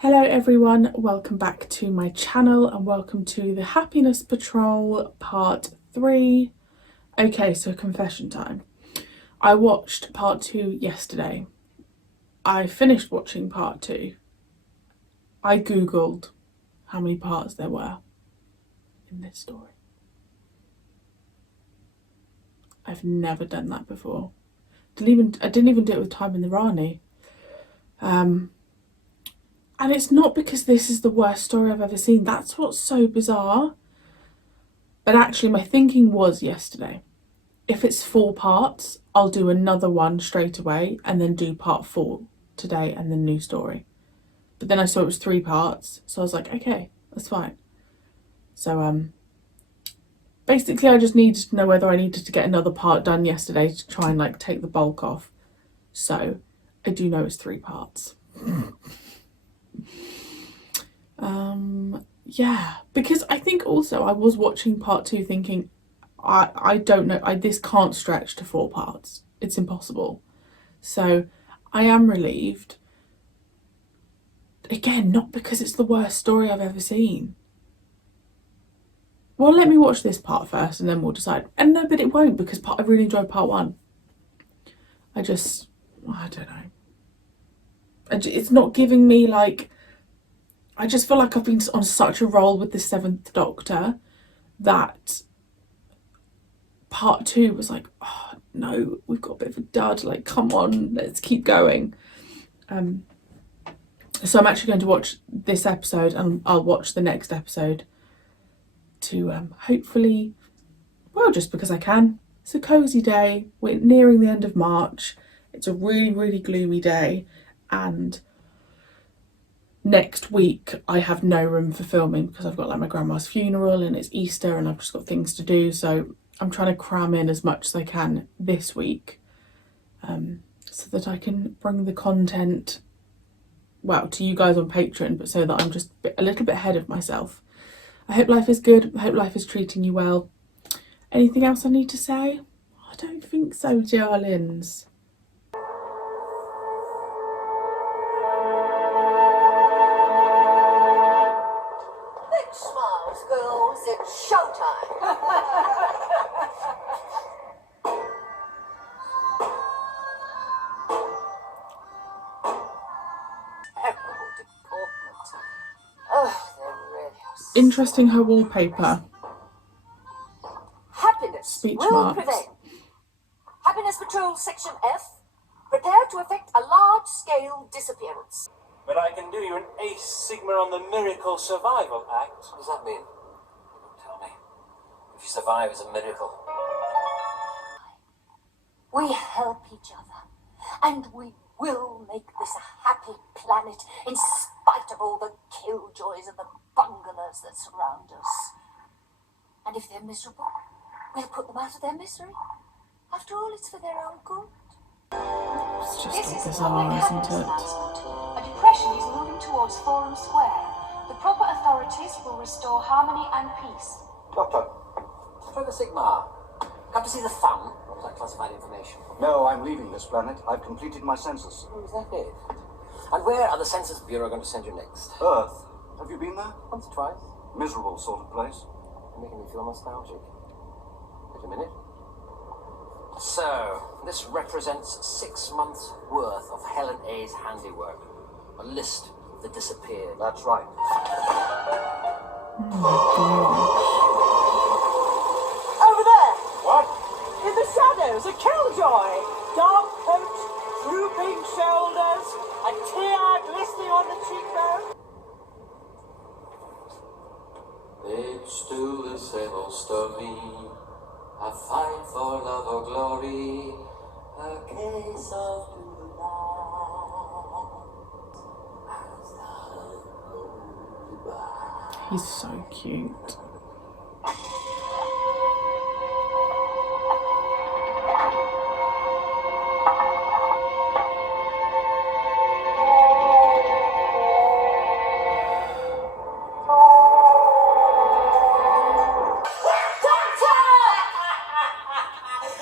Hello everyone, welcome back to my channel and welcome to the Happiness Patrol part 3. Okay, so confession time. I watched part 2 yesterday. I finished watching part 2. I googled how many parts there were in this story. I've never done that before. I didn't even do it with Time in the Rani. And it's not because this is the worst story I've ever seen. That's what's so bizarre. But actually my thinking was yesterday, if it's 4 parts, I'll do another one straight away and then do part 4 today and the new story. But then I saw it was 3 parts, so I was like, okay, that's fine. So basically I just needed to know whether I needed to get another part done yesterday to try and like take the bulk off. So I do know it's 3 parts. Yeah, because I think also I was watching part 2 thinking I don't know, this can't stretch to 4 parts. It's impossible. So I am relieved. Again, not because it's the worst story I've ever seen. Well, let me watch this part first and then we'll decide. And no, but it won't, because I really enjoyed part 1. I don't know. It's not giving me like, I just feel like I've been on such a roll with the 7th Doctor that part 2 was like, oh no, we've got a bit of a dud, like come on, let's keep going. So I'm actually going to watch this episode and I'll watch the next episode to hopefully, well, just because I can. It's a cozy day, we're nearing the end of March, it's a really, really gloomy day, and next week I have no room for filming because I've got like my grandma's funeral and it's Easter and I've just got things to do, so I'm trying to cram in as much as I can this week so that I can bring the content, well, to you guys on Patreon, but so that I'm just a little bit ahead of myself. I hope life is good, I hope life is treating you well. Anything else I need to say? I don't think so, darlings. Big smiles, girls. It's showtime. Oh, they're really Interesting, her wallpaper. Happiness Speech will marks. prevail. Happiness Patrol Section F. Prepare to effect a large-scale disappearance. But I can do you an Ace Sigma on the Miracle Survival Act. What does that mean? Don't tell me. If you survive, it's a miracle. We help each other, and we will make this a happy planet in spite of all the killjoys and the bunglers that surround us. And if they're miserable, we'll put them out of their misery. After all, it's for their own good. It's just This all is a bizarre, public isn't happiness it? announcement. A depression is moving towards Forum Square. The proper authorities will restore harmony and peace. Doctor, Trevor Sigma, come to see the fun? Or was that classified information? No, I'm leaving this planet. I've completed my census. Oh, is that it? And where are the Census Bureau going to send you next? Earth. Have you been there? Once or twice. Miserable sort of place. You're making me feel nostalgic. Wait a minute. So, this represents 6 months' worth of Helen A's handiwork. A list of the disappeared. That's right. Over there, What? in the shadows, a killjoy. Dark coat, drooping shoulders, a tear glistening on the cheekbone. It's still the same old story. A fight for love or glory. A case of true love. He's so cute.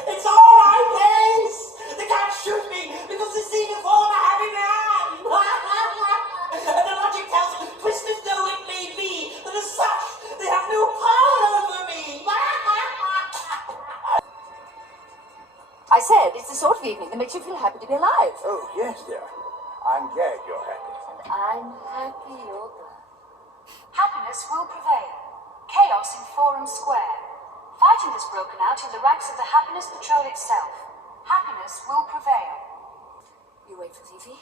It's all right, Ace! They can't shoot me because they see me form a happy man! And the logic evening that makes you feel happy to be alive. Oh, yes, dear. I'm glad you're happy. And I'm happy you're there. Happiness will prevail. Chaos in Forum Square. Fighting has broken out in the ranks of the Happiness Patrol itself. Happiness will prevail. You wait for Fifi.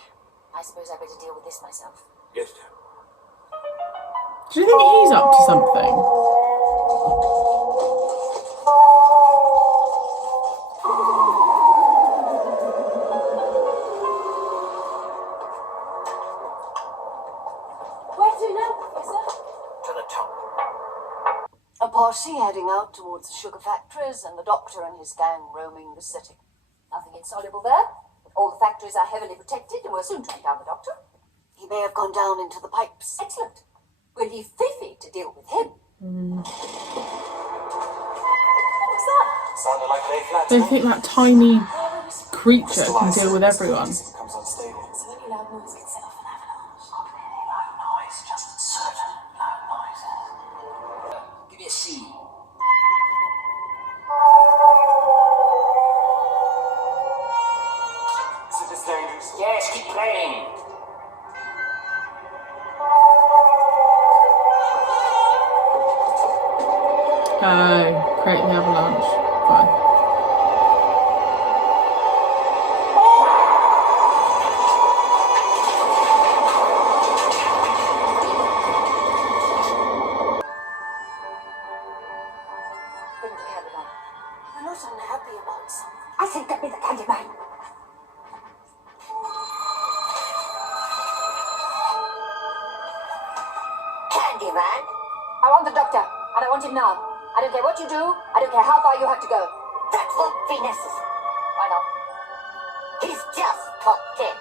I suppose I better deal with this myself. Yes, dear. Do you think he's up to something? Where to now, Professor? To the top. A posse heading out towards the sugar factories and the doctor and his gang roaming the city. Nothing insoluble there. All the factories are heavily protected and we're soon to encounter the doctor. He may have gone down into the pipes. Excellent. We'll leave Fifi to deal with him. What was that? Sounded like an A-flat. They think that tiny creature can deal with everyone. Comes unstable. So any loud noise can set off an avalanche. Not really loud noise, just certain loud noises. Give me a C. Is it as dangerous? Yes, keep playing. Oh, create the avalanche. Fine. Bring the Candyman. We're not unhappy about something. I think get me the Candyman. Candyman? I want the doctor, and I want him now. I don't care what you do. I don't care how far you have to go. That won't be necessary. Why not? He's just popped in.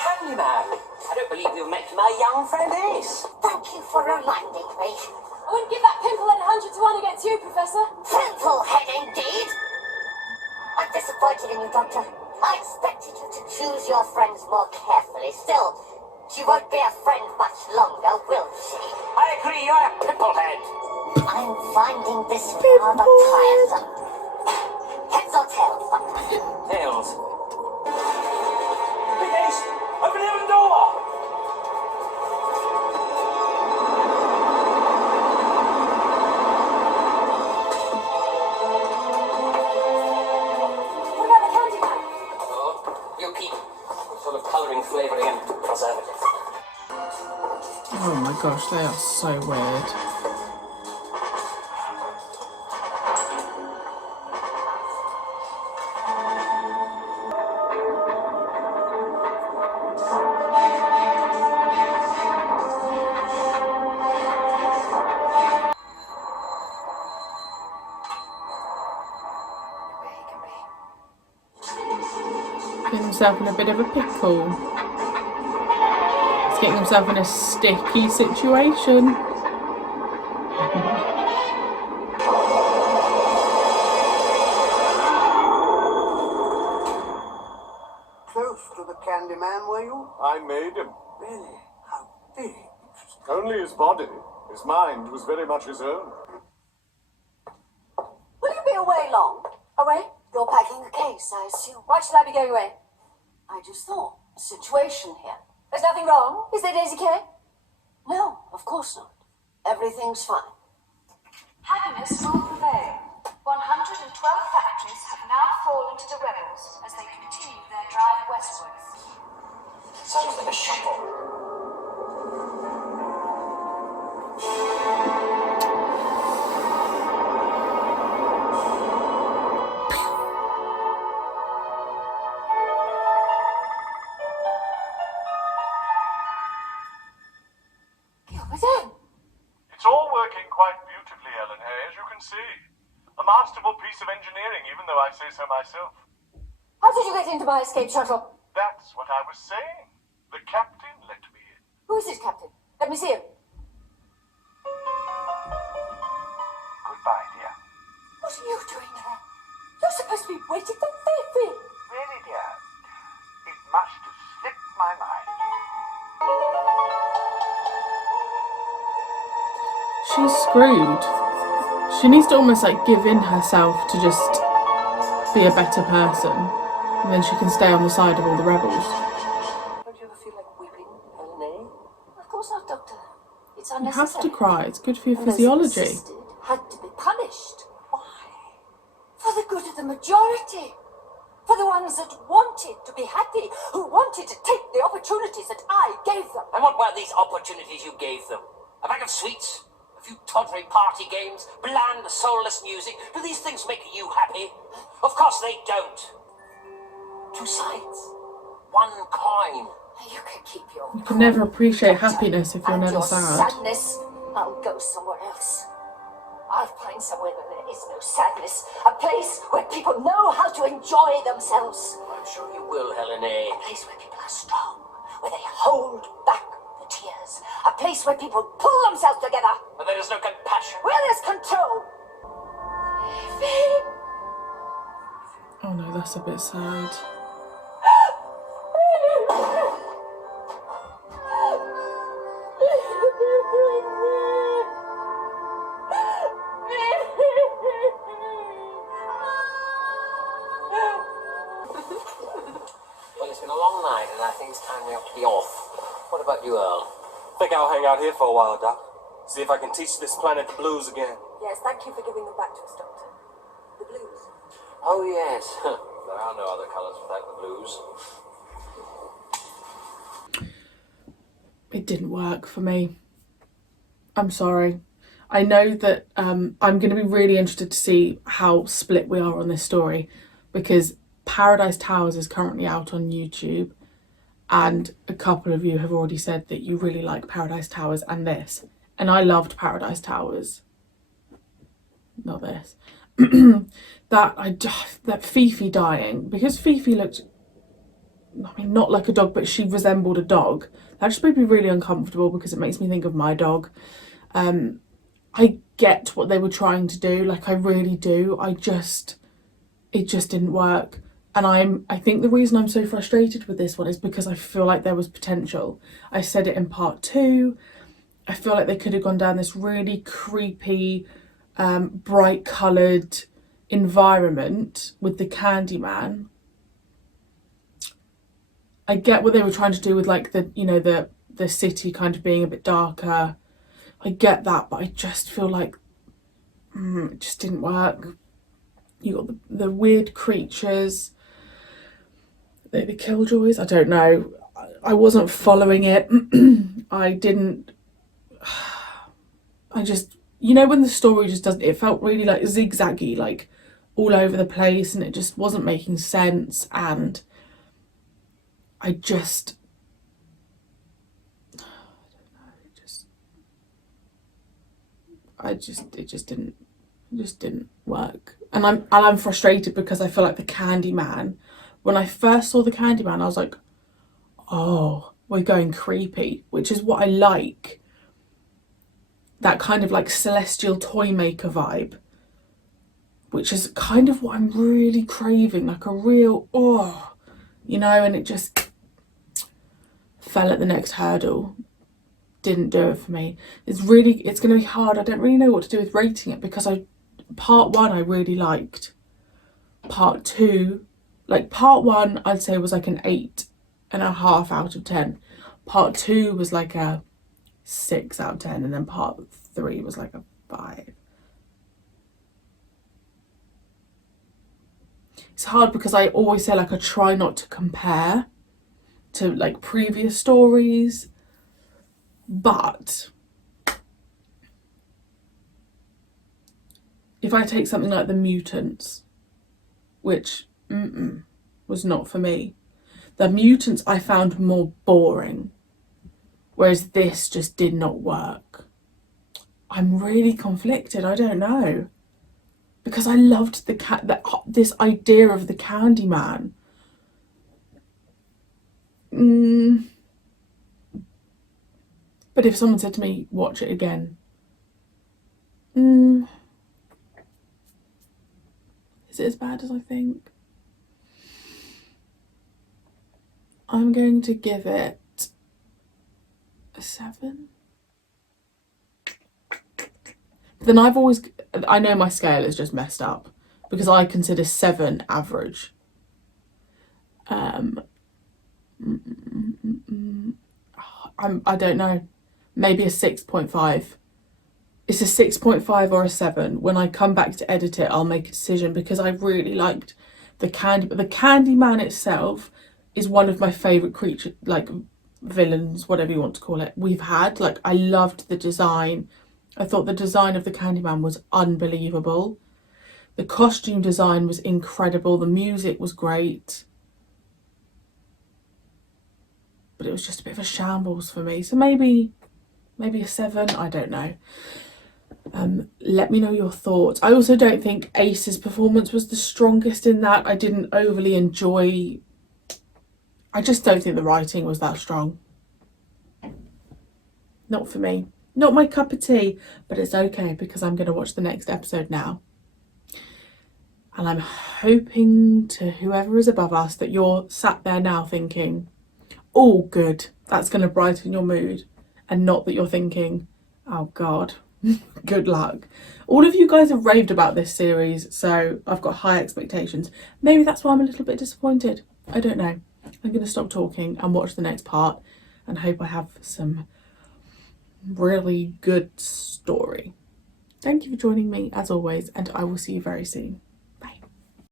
Candyman. I don't believe you've met my young friend Ace. Thank you for reminding me. I wouldn't give that pimple head 100 to 1 against you, Professor. Pimplehead indeed. I'm disappointed in you, Doctor. I expected you to choose your friends more carefully. Still, she won't be a friend much longer, will she? I agree, you're a pimplehead. I'm finding this rather tiresome. Heads or tails, Doctor? Tails. Big Ace! Open the other door! What about the Candyman? Oh, you keep sort of colouring, flavouring and preservative. Oh my gosh, they are so weird. Where he can be. Getting himself in a bit of a pickle. He's getting himself in a sticky situation. Close to the Candyman, were you? I made him. Really? How big? Only his body. His mind was very much his own. Will you be away long? Away? You're packing a case, I assume. Why should I be going away? I just thought. A situation here. There's nothing wrong? Is there Daisy Kay? No, of course not. Everything's fine. Happiness will prevail. 112 factories have now fallen to the rebels as they continue their drive westwards. Sounds like a shuffle. Gilbert? It's all working quite beautifully, Ellen Hay, as you can see. A masterful piece of engineering, even though I say so myself. How did you get into my escape shuttle? That's what I was saying. The captain let me in. Who is this captain? Let me see him. Goodbye, dear. What are you doing there? You're supposed to be waiting for Fifi. Really, dear? It must have slipped my mind. She's screwed. She needs to almost like give in herself to just be a better person. And then she can stay on the side of all the rebels. Don't you ever feel like weeping, Helen? Of course not, Doctor. It's You unnecessary. have to cry, it's good for your And those who physiology. persisted had to be punished. Why? For the good of the majority. For the ones that wanted to be happy, who wanted to take the opportunities that I gave them. And what were these opportunities you gave them? A bag of sweets? A few tawdry party games? Bland, soulless music? Do these things make you happy? Of course they don't. Two sides. One coin. You can keep your... You can never appreciate happiness if you're and never your sad. sadness, I'll go somewhere else. I'll find somewhere where there is no sadness. A place where people know how to enjoy themselves. I'm sure you will, Helen. A place where people are strong, where they hold back the tears. A place where people pull themselves together. But there is no compassion. Where there's control. Oh no, that's a bit sad. Well, it's been a long night, and I think it's time we ought to be off. What about you, Earl? Think I'll hang out here for a while, Doc. See if I can teach this planet the blues again. Yes, thank you for giving them back to us, Doctor. The blues. Oh, yes. There are no other colours without the blues. It didn't work for me. I'm sorry. I know that I'm going to be really interested to see how split we are on this story, because Paradise Towers is currently out on YouTube, and a couple of you have already said that you really like Paradise Towers and this, and I loved Paradise Towers. Not this. that Fifi dying, because Fifi looked, I mean, not like a dog, but she resembled a dog. That just made me really uncomfortable because it makes me think of my dog. I get what they were trying to do, like I really do. It just didn't work. And I think the reason I'm so frustrated with this one is because I feel like there was potential. I said it in part 2. I feel like they could have gone down this really creepy, bright coloured environment with the Candyman. I get what they were trying to do with like the city kind of being a bit darker. I get that, but I just feel like it just didn't work. You got the weird creatures, the killjoys. I don't know. I wasn't following it. I didn't. I just, when the story just doesn't. It felt really like zigzaggy, like all over the place, and it just wasn't making sense. And I just, it just didn't work. And I'm frustrated because I feel like the Candyman, when I first saw the Candyman, I was like, oh, we're going creepy, which is what I like. That kind of like celestial toy maker vibe, which is kind of what I'm really craving, like a real, and it just fell at the next hurdle. Didn't do it for me. It's going to be hard. I don't really know what to do with rating it, because part 1 I really liked. Part 2, part 1 I'd say was like an 8.5 out of 10. Part 2 was like a 6 out of 10, and then part 3 was like a 5. It's hard because I always say I try not to compare to previous stories, but if I take something like The Mutants, which was not for me, The Mutants I found more boring, whereas this just did not work. I'm really conflicted. I don't know, because I loved this idea of the Candyman. But if someone said to me, watch it again, is it as bad as I think? I'm going to give it a 7. Then I know my scale is just messed up, because I consider 7 average. I don't know, maybe a 6.5. It's a 6.5 or a 7. When I come back to edit it, I'll make a decision, because I really liked the candy. But the Candyman itself is one of my favourite creature, like villains, whatever you want to call it, we've had. Like, I loved the design. I thought the design of the Candyman was unbelievable. The costume design was incredible. The music was great. But it was just a bit of a shambles for me. So maybe a 7, I don't know. Let me know your thoughts. I also don't think Ace's performance was the strongest in that. I didn't overly enjoy... I just don't think the writing was that strong. Not for me. Not my cup of tea, but it's okay, because I'm going to watch the next episode now. And I'm hoping to whoever is above us that you're sat there now thinking, oh, good, that's going to brighten your mood. And not that you're thinking, oh, God, good luck. All of you guys have raved about this series, so I've got high expectations. Maybe that's why I'm a little bit disappointed. I don't know. I'm going to stop talking and watch the next part and hope I have some really good story. Thank you for joining me, as always, and I will see you very soon.